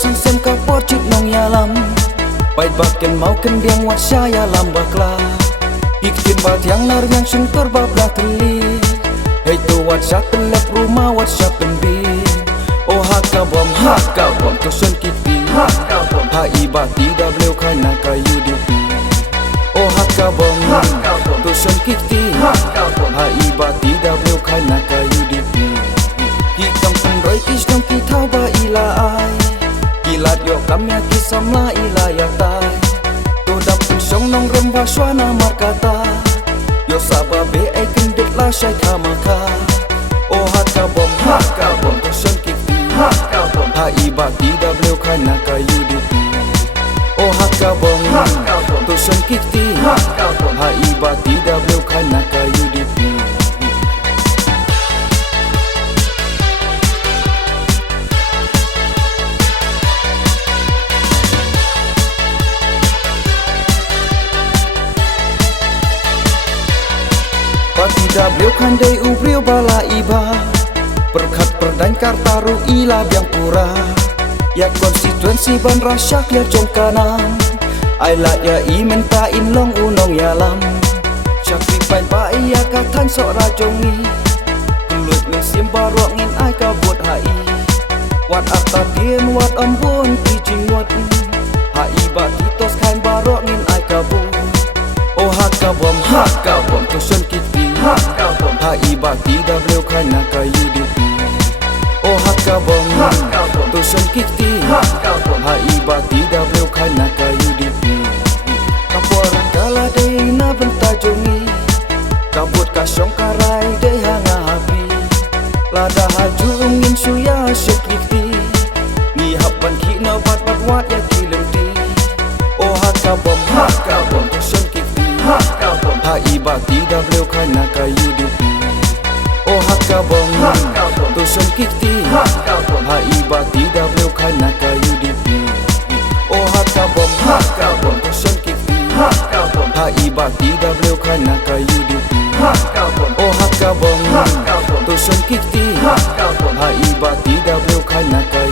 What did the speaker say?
sang sem ka porchit nong yalam pai bakken mau kendiang wat saya lambakla ikin bat yang nar yang suntur babla teli hey tu wat syapen lep rumah wat syapen bi oh hakka bom tu sun kiti ha ibati w kana ka UDP oh hakka bom tu sun kiti ha ibati w kana ka UDP ki kampung roi kis nong ki thau ba ila ai kilat yo kamya ki samla ila ya tai to dap song nong rem ba shwana markata yo saba be ai kendet la shai kamaka oh hakka bom to sun kiti ha ibati w kana ka UDP oh hakka bom to sun kiti ha ibati w kana ka UDP Pati W kandai ubrio bala iba Perkat perdain kartaru ila biang pura Ya konstituensi ban rasyak ya jongkanang Aila ya imen ta inlong unong yalam Syakri pai pai ya katan sok rajongi Kelut mesim barok ngin ai kabut hai Wat akta tien wat ambon tijing wat Hai baki tos kain barok ngin ai kabut oh hakka bom tu sun kiti ha ibati w kana ka UDP oh hakka bom tu sun kiti ha ibati w kana ka UDP kapor kala dei na benta jongi kabut ka syong karai dei hanga hapi lada hajungin suya syeklikti ni hapan ki na bat wat ya kilenti oh hakka bom tu sun kiti ha ibati w kana ka UDP oh hakka bom tu sun kiti ha ibati w kana ka UDP oh hakka bom tu sun kiti ha ibati w kana ka UDP oh hakka bom tu sun kiti ha ibati w kana ka